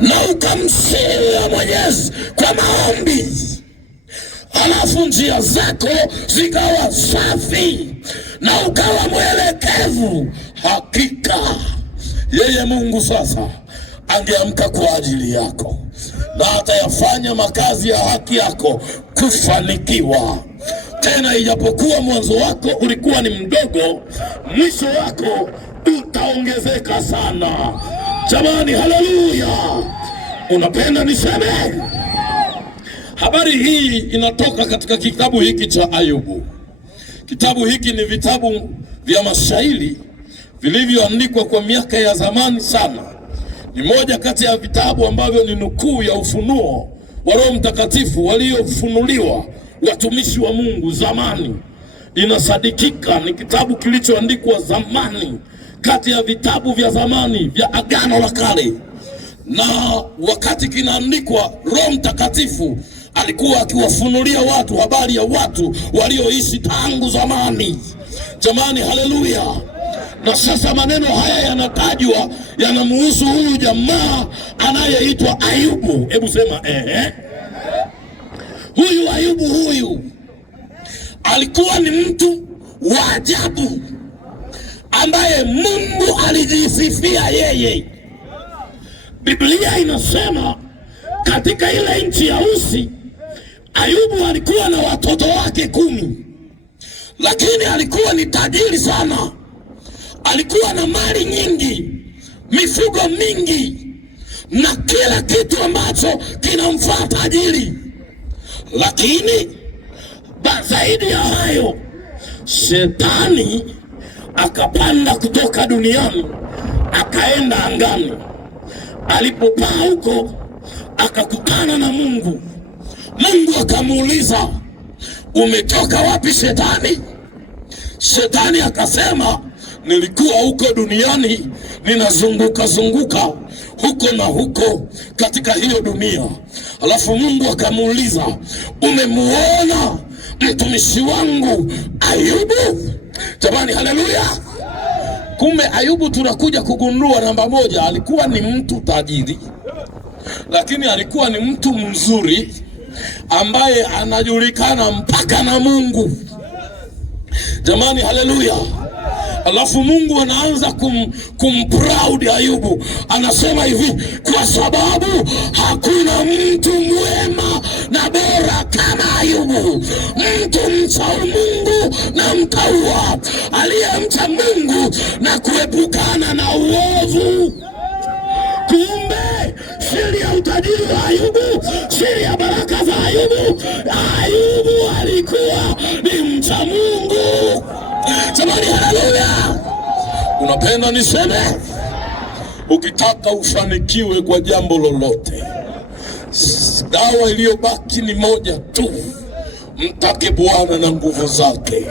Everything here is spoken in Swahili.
na ukamsihi Mwenyezi kwa maombi, alafu njia zako zikawa safi na ukawa mwelekevu, hakika yeye Mungu sasa angeamka kwa ajili yako na atayafanya makazi ya haki yako kufanikiwa. Tena ijapokuwa mwanzo wako ulikuwa ni mdogo, mwisho wako utaongezeka sana. Jamani, haleluya! Unapenda niseme? Habari hii inatoka katika kitabu hiki cha Ayubu. Kitabu hiki ni vitabu vya mashairi vilivyoandikwa kwa miaka ya zamani sana. Ni moja kati ya vitabu ambavyo ni nukuu ya ufunuo wa Roho Mtakatifu waliofunuliwa watumishi wa Mungu zamani. Inasadikika ni kitabu kilichoandikwa zamani, kati ya vitabu vya zamani vya Agano la Kale. Na wakati kinaandikwa, Roho Mtakatifu alikuwa akiwafunulia watu habari ya watu walioishi tangu zamani. Jamani, haleluya! Na sasa maneno haya yanatajwa, yanamuhusu huyu jamaa anayeitwa Ayubu. Hebu sema Huyu Ayubu huyu alikuwa ni mtu wa ajabu ambaye Mungu alijisifia yeye. Biblia inasema katika ile nchi ya Usi, Ayubu alikuwa na watoto wake 10, lakini alikuwa ni tajiri sana. Alikuwa na mali nyingi, mifugo mingi na kila kitu ambacho kinamfaa tajiri. Lakini zaidi ya hayo, Shetani akapanda kutoka duniani akaenda angani. Alipopaa huko akakutana na Mungu. Mungu akamuuliza, umetoka wapi Shetani? Shetani akasema, nilikuwa huko duniani ninazunguka huko na huko katika hiyo dunia. Alafu Mungu akamuuliza, umemuona mtumishi wangu Ayubu? Jamani, haleluya! Kumbe Ayubu tunakuja kugundua, namba moja, alikuwa ni mtu tajiri, lakini alikuwa ni mtu mzuri ambaye anajulikana mpaka na Mungu. Jamani, haleluya! Alafu Mungu anaanza kumproud Ayubu. Anasema hivi, kwa sababu hakuna mtu mwema na bora kama Ayubu, mtu mcha Mungu na mtaua, aliyemcha Mungu na kuepukana na uovu. Kumbe siri ya utajiri wa Ayubu, siri ya baraka za Ayubu, Ayubu alikuwa ni mcha Mungu. Jamani, haleluya! Unapenda niseme? Ukitaka ufanikiwe kwa jambo lolote, dawa iliyobaki ni moja tu: mtake Bwana na nguvu zake.